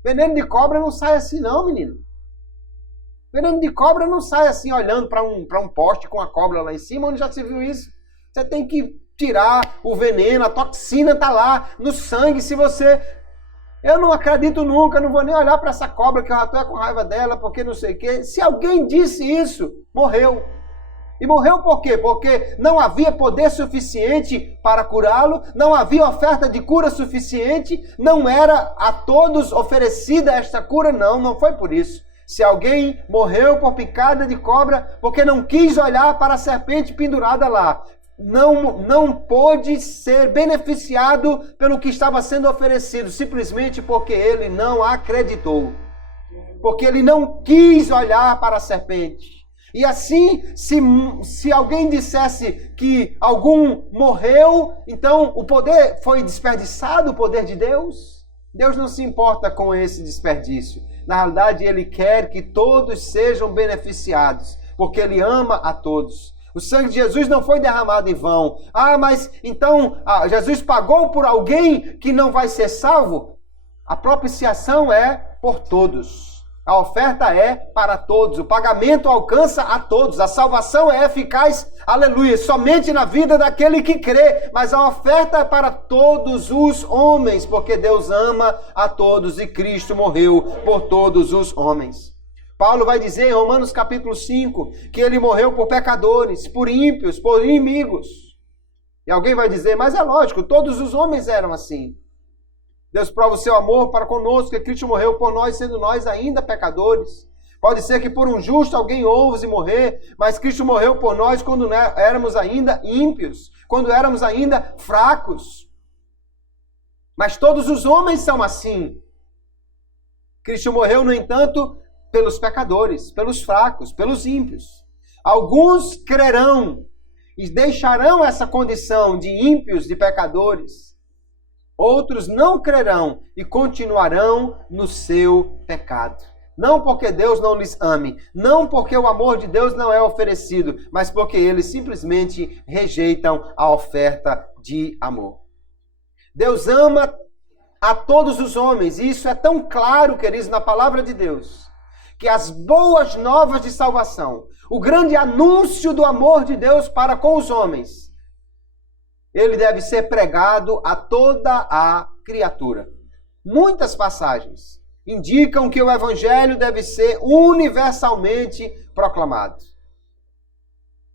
Veneno de cobra não sai assim não, menino. Veneno de cobra não sai assim, olhando para um poste com a cobra lá em cima. Onde já se viu isso? Você tem que tirar o veneno, a toxina está lá no sangue. Se você... Eu não acredito nunca, não vou nem olhar para essa cobra que eu já estou com raiva dela, porque não sei o quê. Se alguém disse isso, morreu. E morreu por quê? Porque não havia poder suficiente para curá-lo, não havia oferta de cura suficiente, não era a todos oferecida esta cura, não foi por isso. Se alguém morreu por picada de cobra, porque não quis olhar para a serpente pendurada lá, não pôde ser beneficiado pelo que estava sendo oferecido, simplesmente porque ele não acreditou, porque ele não quis olhar para a serpente. E assim, se alguém dissesse que algum morreu, então o poder foi desperdiçado, o poder de Deus? Deus não se importa com esse desperdício. Na realidade, Ele quer que todos sejam beneficiados, porque Ele ama a todos. O sangue de Jesus não foi derramado em vão. Mas então Jesus pagou por alguém que não vai ser salvo? A propiciação é por todos. A oferta é para todos, o pagamento alcança a todos, a salvação é eficaz, aleluia, somente na vida daquele que crê, mas a oferta é para todos os homens, porque Deus ama a todos e Cristo morreu por todos os homens. Paulo vai dizer em Romanos capítulo 5 que ele morreu por pecadores, por ímpios, por inimigos. E alguém vai dizer, mas é lógico, todos os homens eram assim. Deus prova o seu amor para conosco, que Cristo morreu por nós, sendo nós ainda pecadores. Pode ser que por um justo alguém ouse morrer, mas Cristo morreu por nós quando éramos ainda ímpios, quando éramos ainda fracos. Mas todos os homens são assim. Cristo morreu, no entanto, pelos pecadores, pelos fracos, pelos ímpios. Alguns crerão e deixarão essa condição de ímpios, de pecadores. Outros não crerão e continuarão no seu pecado. Não porque Deus não lhes ame, não porque o amor de Deus não é oferecido, mas porque eles simplesmente rejeitam a oferta de amor. Deus ama a todos os homens, e isso é tão claro, queridos, na palavra de Deus, que as boas novas de salvação, o grande anúncio do amor de Deus para com os homens, ele deve ser pregado a toda a criatura. Muitas passagens indicam que o evangelho deve ser universalmente proclamado.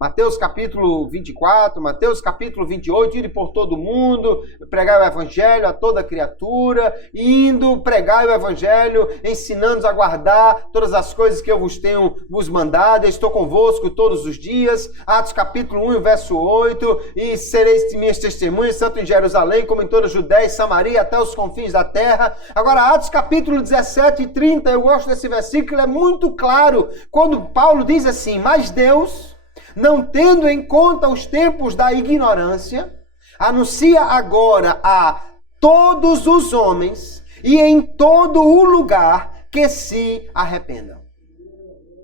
Mateus capítulo 24, Mateus capítulo 28, indo por todo mundo, pregar o evangelho a toda criatura, indo pregar o evangelho, ensinando-os a guardar todas as coisas que eu vos tenho vos mandado, eu estou convosco todos os dias. Atos capítulo 1, verso 8, e sereis minhas testemunhas, tanto em Jerusalém como em toda a Judéia e Samaria, até os confins da terra. Agora, Atos capítulo 17 e 30, eu gosto desse versículo, é muito claro, quando Paulo diz assim, mas Deus, não tendo em conta os tempos da ignorância, anuncia agora a todos os homens e em todo o lugar que se arrependam.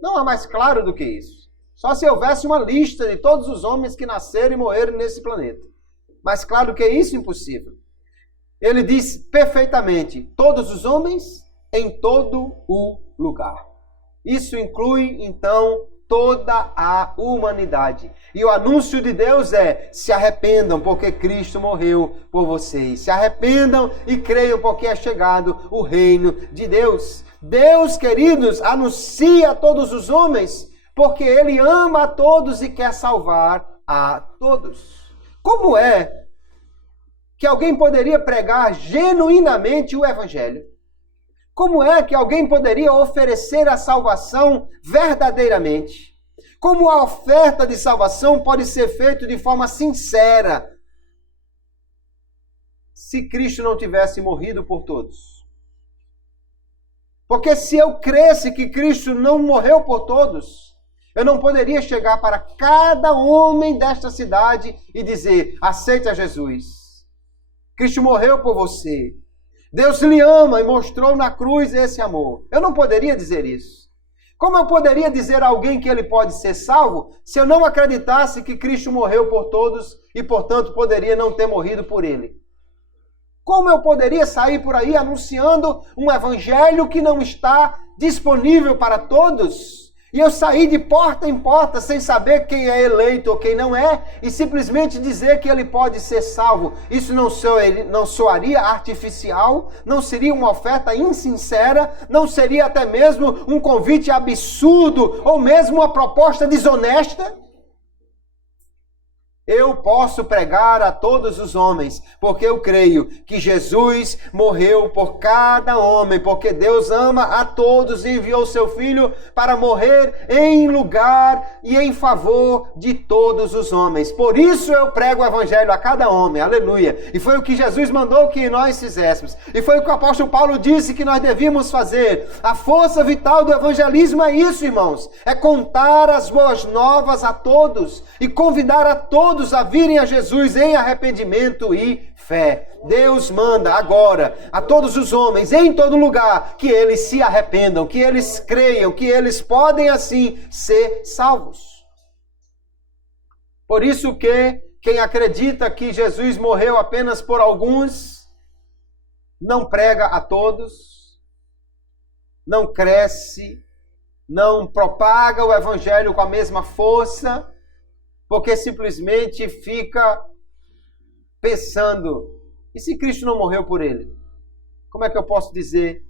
Não há mais claro do que isso. Só se houvesse uma lista de todos os homens que nasceram e morreram nesse planeta. Mais claro que isso, impossível. Ele diz perfeitamente, todos os homens em todo o lugar. Isso inclui, então, toda a humanidade. E o anúncio de Deus é, se arrependam porque Cristo morreu por vocês. Se arrependam e creiam porque é chegado o reino de Deus. Deus, queridos, anuncia a todos os homens porque Ele ama a todos e quer salvar a todos. Como é que alguém poderia pregar genuinamente o evangelho? Como é que alguém poderia oferecer a salvação verdadeiramente? Como a oferta de salvação pode ser feita de forma sincera se Cristo não tivesse morrido por todos? Porque se eu cresce que Cristo não morreu por todos, eu não poderia chegar para cada homem desta cidade e dizer, aceita Jesus. Cristo morreu por você. Deus lhe ama e mostrou na cruz esse amor. Eu não poderia dizer isso. Como eu poderia dizer a alguém que ele pode ser salvo se eu não acreditasse que Cristo morreu por todos e, portanto, poderia não ter morrido por ele? Como eu poderia sair por aí anunciando um evangelho que não está disponível para todos? E eu sair de porta em porta sem saber quem é eleito ou quem não é e simplesmente dizer que ele pode ser salvo. Isso não soaria artificial? Não seria uma oferta insincera? Não seria até mesmo um convite absurdo ou mesmo uma proposta desonesta? Eu posso pregar a todos os homens, porque eu creio que Jesus morreu por cada homem, porque Deus ama a todos e enviou seu Filho para morrer em lugar e em favor de todos os homens. Por isso eu prego o Evangelho a cada homem, aleluia. E foi o que Jesus mandou que nós fizéssemos. E foi o que o apóstolo Paulo disse que nós devíamos fazer. A força vital do evangelismo é isso, irmãos. É contar as boas novas a todos e convidar a todos a virem a Jesus em arrependimento e fé. Deus manda agora a todos os homens em todo lugar que eles se arrependam, que eles creiam, que eles podem assim ser salvos. Por isso que quem acredita que Jesus morreu apenas por alguns, não prega a todos, não cresce, não propaga o evangelho com a mesma força, porque simplesmente fica pensando, e se Cristo não morreu por ele? Como é que eu posso dizer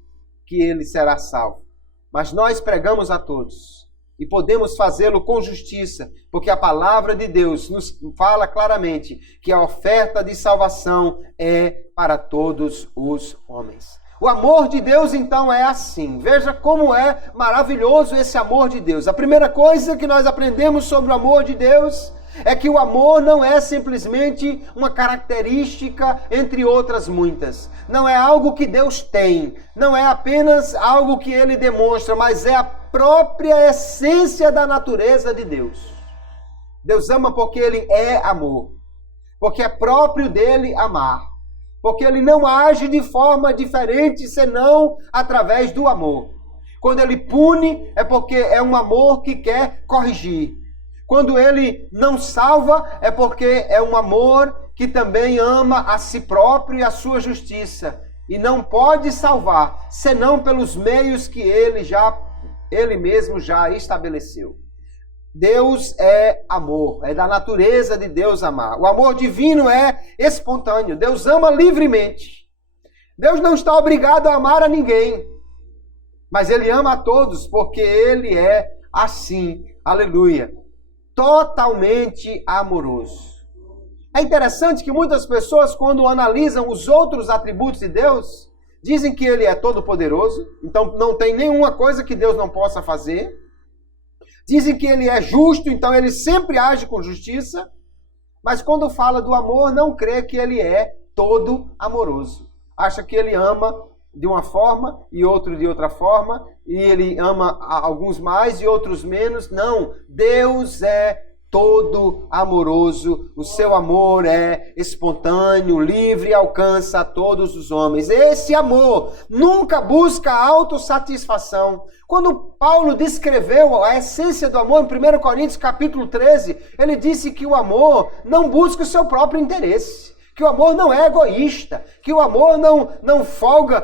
que ele será salvo? Mas nós pregamos a todos e podemos fazê-lo com justiça, porque a palavra de Deus nos fala claramente que a oferta de salvação é para todos os homens. O amor de Deus, então, é assim. Veja como é maravilhoso esse amor de Deus. A primeira coisa que nós aprendemos sobre o amor de Deus é que o amor não é simplesmente uma característica entre outras muitas. Não é algo que Deus tem. Não é apenas algo que Ele demonstra, mas é a própria essência da natureza de Deus. Deus ama porque Ele é amor. Porque é próprio dele amar. Porque ele não age de forma diferente senão através do amor. Quando ele pune, é porque é um amor que quer corrigir. Quando ele não salva, é porque é um amor que também ama a si próprio e a sua justiça. E não pode salvar, senão pelos meios que ele mesmo já estabeleceu. Deus é amor, é da natureza de Deus amar. O amor divino é espontâneo, Deus ama livremente. Deus não está obrigado a amar a ninguém, mas Ele ama a todos, porque Ele é assim, aleluia, totalmente amoroso. É interessante que muitas pessoas, quando analisam os outros atributos de Deus, dizem que Ele é todo-poderoso, então não tem nenhuma coisa que Deus não possa fazer. Dizem que ele é justo, então ele sempre age com justiça. Mas quando fala do amor, não crê que ele é todo amoroso. Acha que ele ama de uma forma e outro de outra forma. E ele ama alguns mais e outros menos. Não, Deus é todo amoroso. O seu amor é espontâneo, livre e alcança a todos os homens. Esse amor nunca busca autossatisfação. Quando Paulo descreveu a essência do amor em 1 Coríntios capítulo 13, ele disse que o amor não busca o seu próprio interesse, que o amor não é egoísta, que o amor não folga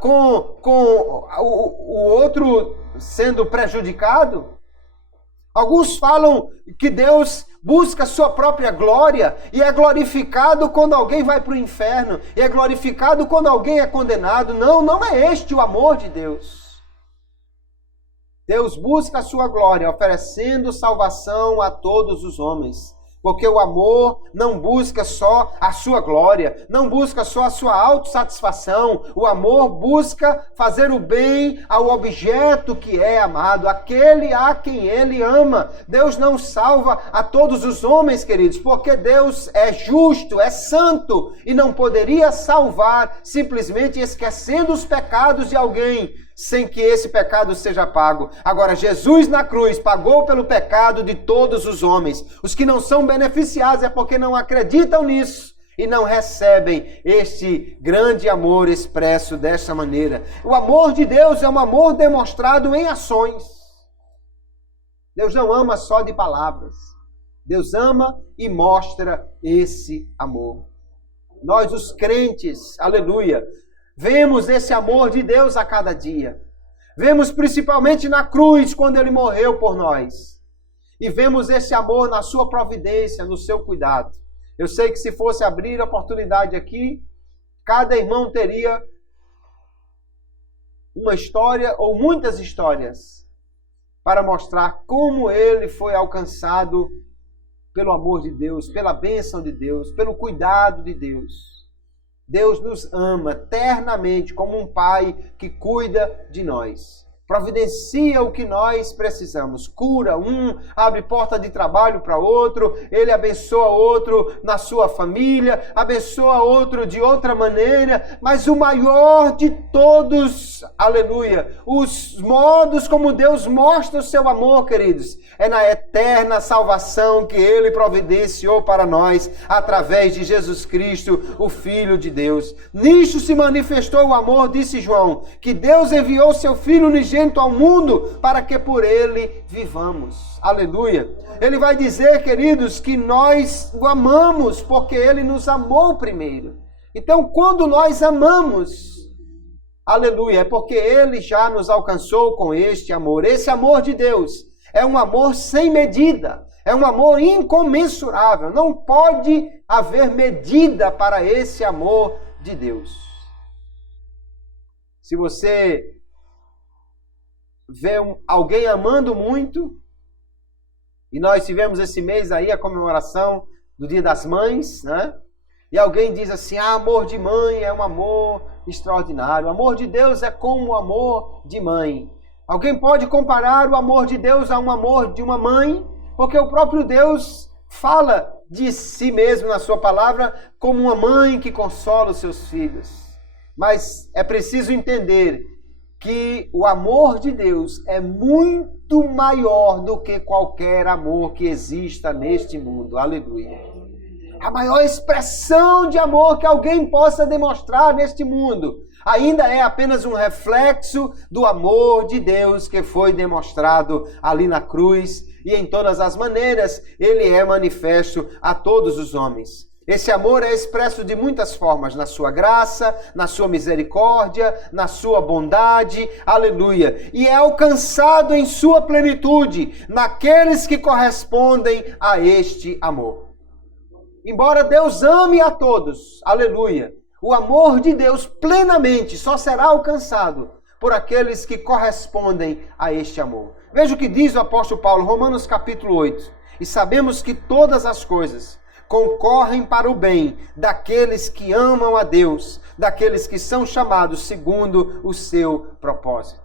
com o outro sendo prejudicado. Alguns falam que Deus busca a sua própria glória e é glorificado quando alguém vai para o inferno, e é glorificado quando alguém é condenado. Não, não é este o amor de Deus. Deus busca a sua glória, oferecendo salvação a todos os homens. Porque o amor não busca só a sua glória, não busca só a sua autossatisfação. O amor busca fazer o bem ao objeto que é amado, aquele a quem ele ama. Deus não salva a todos os homens, queridos, porque Deus é justo, é santo e não poderia salvar simplesmente esquecendo os pecados de alguém, sem que esse pecado seja pago. Agora, Jesus na cruz pagou pelo pecado de todos os homens. Os que não são beneficiados é porque não acreditam nisso e não recebem este grande amor expresso desta maneira. O amor de Deus é um amor demonstrado em ações. Deus não ama só de palavras. Deus ama e mostra esse amor. Nós, os crentes, aleluia, vemos esse amor de Deus a cada dia. Vemos principalmente na cruz, quando Ele morreu por nós. E vemos esse amor na sua providência, no seu cuidado. Eu sei que se fosse abrir a oportunidade aqui, cada irmão teria uma história ou muitas histórias para mostrar como ele foi alcançado pelo amor de Deus, pela bênção de Deus, pelo cuidado de Deus. Deus nos ama ternamente como um pai que cuida de nós. Providencia o que nós precisamos. Cura um, abre porta de trabalho para outro, ele abençoa outro na sua família, abençoa outro de outra maneira, mas o maior de todos, aleluia, os modos como Deus mostra o seu amor, queridos, é na eterna salvação que ele providenciou para nós através de Jesus Cristo, o Filho de Deus. Nisto se manifestou o amor, disse João, que Deus enviou seu Filho unigênito ao mundo para que por ele vivamos. Aleluia. Ele vai dizer, queridos, que nós o amamos porque ele nos amou primeiro. Então, quando nós amamos, aleluia, é porque Ele já nos alcançou com este amor. Esse amor de Deus é um amor sem medida, é um amor incomensurável. Não pode haver medida para esse amor de Deus. Se você vê alguém amando muito, e nós tivemos esse mês aí a comemoração do Dia das Mães, né? E alguém diz assim, amor de mãe é um amor extraordinário. O amor de Deus é como o amor de mãe. Alguém pode comparar o amor de Deus a um amor de uma mãe? Porque o próprio Deus fala de si mesmo na sua palavra como uma mãe que consola os seus filhos. Mas é preciso entender que o amor de Deus é muito maior do que qualquer amor que exista neste mundo. Aleluia. A maior expressão de amor que alguém possa demonstrar neste mundo ainda é apenas um reflexo do amor de Deus que foi demonstrado ali na cruz, e em todas as maneiras ele é manifesto a todos os homens. Esse amor é expresso de muitas formas, na sua graça, na sua misericórdia, na sua bondade, aleluia. E é alcançado em sua plenitude naqueles que correspondem a este amor. Embora Deus ame a todos, aleluia, o amor de Deus plenamente só será alcançado por aqueles que correspondem a este amor. Veja o que diz o apóstolo Paulo, Romanos capítulo 8. E sabemos que todas as coisas concorrem para o bem daqueles que amam a Deus, daqueles que são chamados segundo o seu propósito.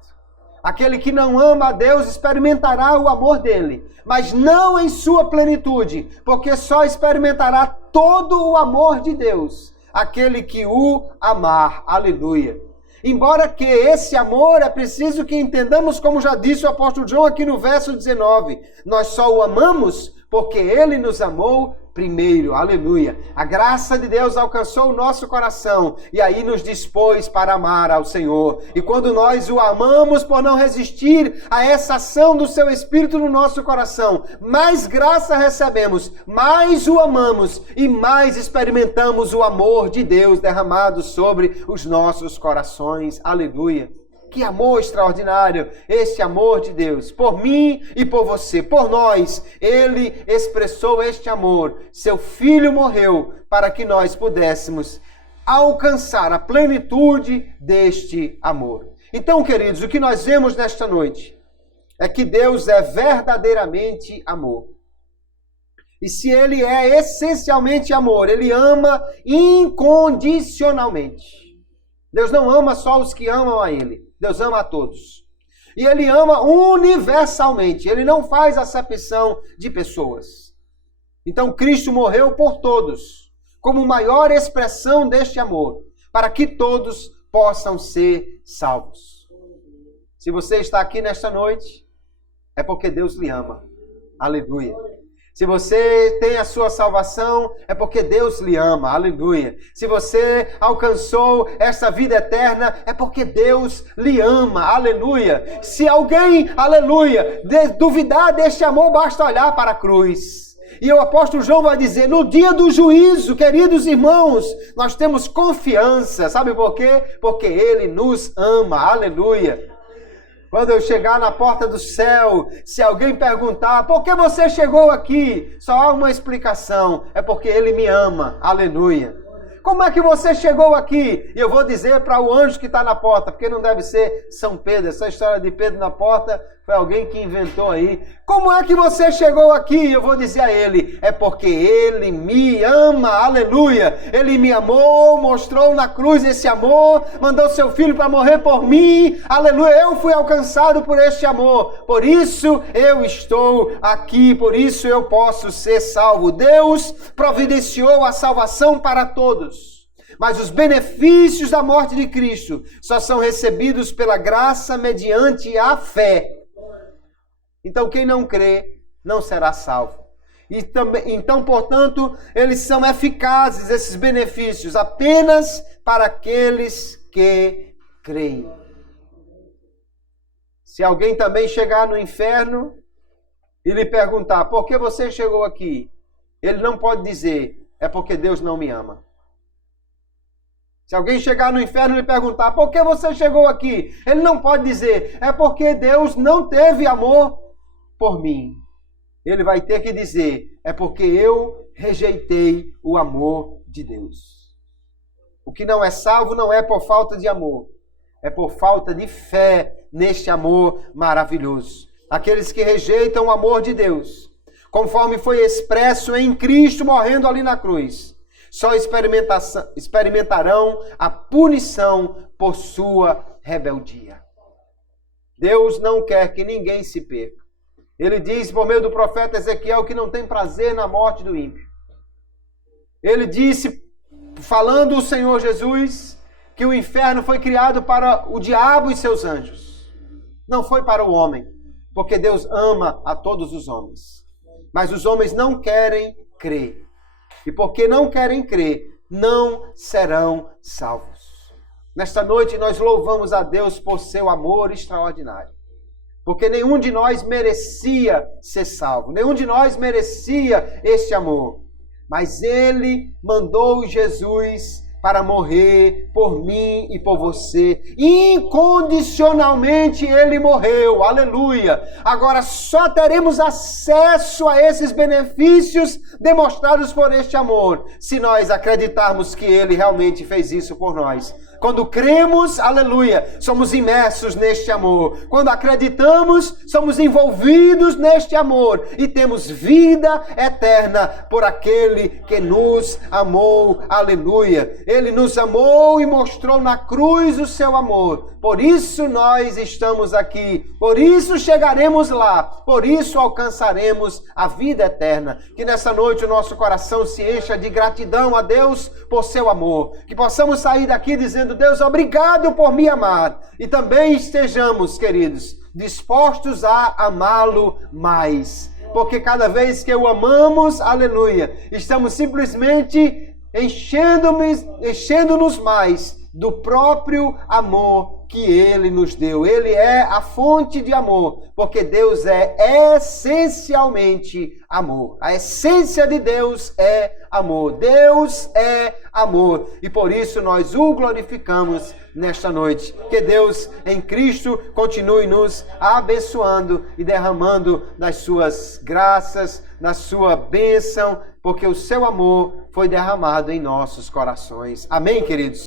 Aquele que não ama a Deus experimentará o amor dele, mas não em sua plenitude, porque só experimentará todo o amor de Deus, aquele que o amar. Aleluia. Embora que esse amor é preciso que entendamos, como já disse o apóstolo João aqui no verso 19, nós só o amamos porque ele nos amou primeiro, aleluia. A graça de Deus alcançou o nosso coração e aí nos dispôs para amar ao Senhor. E quando nós o amamos por não resistir a essa ação do seu Espírito no nosso coração, mais graça recebemos, mais o amamos e mais experimentamos o amor de Deus derramado sobre os nossos corações, aleluia. Que amor extraordinário, esse amor de Deus, por mim e por você, por nós. Ele expressou este amor. Seu Filho morreu para que nós pudéssemos alcançar a plenitude deste amor. Então, queridos, o que nós vemos nesta noite é que Deus é verdadeiramente amor. E se Ele é essencialmente amor, Ele ama incondicionalmente. Deus não ama só os que amam a Ele. Deus ama a todos. E Ele ama universalmente. Ele não faz acepção de pessoas. Então Cristo morreu por todos, como maior expressão deste amor, para que todos possam ser salvos. Se você está aqui nesta noite, é porque Deus lhe ama. Aleluia. Se você tem a sua salvação, é porque Deus lhe ama, aleluia. Se você alcançou essa vida eterna, é porque Deus lhe ama, aleluia. Se alguém, aleluia, duvidar deste amor, basta olhar para a cruz. E o apóstolo João vai dizer, no dia do juízo, queridos irmãos, nós temos confiança, sabe por quê? Porque Ele nos ama, aleluia. Quando eu chegar na porta do céu, se alguém perguntar, por que você chegou aqui? Só há uma explicação, é porque Ele me ama, aleluia. Como é que você chegou aqui? E eu vou dizer para o anjo que está na porta, porque não deve ser São Pedro, essa história de Pedro na porta foi alguém que inventou aí. Como é que você chegou aqui? Eu vou dizer a ele, é porque Ele me ama, aleluia. Ele me amou, mostrou na cruz esse amor, mandou seu Filho para morrer por mim, aleluia. Eu fui alcançado por este amor, por isso eu estou aqui, por isso eu posso ser salvo. Deus providenciou a salvação para todos. Mas os benefícios da morte de Cristo só são recebidos pela graça mediante a fé. Então, quem não crê não será salvo. E também, então, portanto, eles são eficazes, esses benefícios, apenas para aqueles que creem. Se alguém também chegar no inferno e lhe perguntar, por que você chegou aqui? Ele não pode dizer, é porque Deus não me ama. Se alguém chegar no inferno e lhe perguntar, por que você chegou aqui? Ele não pode dizer, é porque Deus não teve amor por mim. Ele vai ter que dizer, é porque eu rejeitei o amor de Deus. O que não é salvo não é por falta de amor, é por falta de fé neste amor maravilhoso. Aqueles que rejeitam o amor de Deus, conforme foi expresso em Cristo morrendo ali na cruz, só experimentarão a punição por sua rebeldia. Deus não quer que ninguém se perca. Ele diz por meio do profeta Ezequiel que não tem prazer na morte do ímpio. Ele disse, falando o Senhor Jesus, que o inferno foi criado para o diabo e seus anjos. Não foi para o homem, porque Deus ama a todos os homens. Mas os homens não querem crer. E porque não querem crer, não serão salvos. Nesta noite nós louvamos a Deus por seu amor extraordinário. Porque nenhum de nós merecia ser salvo. Nenhum de nós merecia este amor. Mas Ele mandou Jesus para morrer por mim e por você. Incondicionalmente Ele morreu. Aleluia! Agora só teremos acesso a esses benefícios demonstrados por este amor, se nós acreditarmos que Ele realmente fez isso por nós. Quando cremos, aleluia, somos imersos neste amor. Quando acreditamos, somos envolvidos neste amor e temos vida eterna por aquele que nos amou, aleluia. Ele nos amou e mostrou na cruz o seu amor. Por isso nós estamos aqui, por isso chegaremos lá, por isso alcançaremos a vida eterna. Que nessa noite o nosso coração se encha de gratidão a Deus por seu amor. Que possamos sair daqui dizendo, Deus, obrigado por me amar. E também estejamos, queridos, dispostos a amá-lo mais. Porque cada vez que o amamos, aleluia, estamos simplesmente enchendo-nos mais do próprio amor que Ele nos deu. Ele é a fonte de amor, porque Deus é essencialmente amor. A essência de Deus é amor. Deus é amor. E por isso nós o glorificamos nesta noite. Que Deus em Cristo continue nos abençoando e derramando das suas graças, na sua bênção, porque o seu amor foi derramado em nossos corações. Amém, queridos?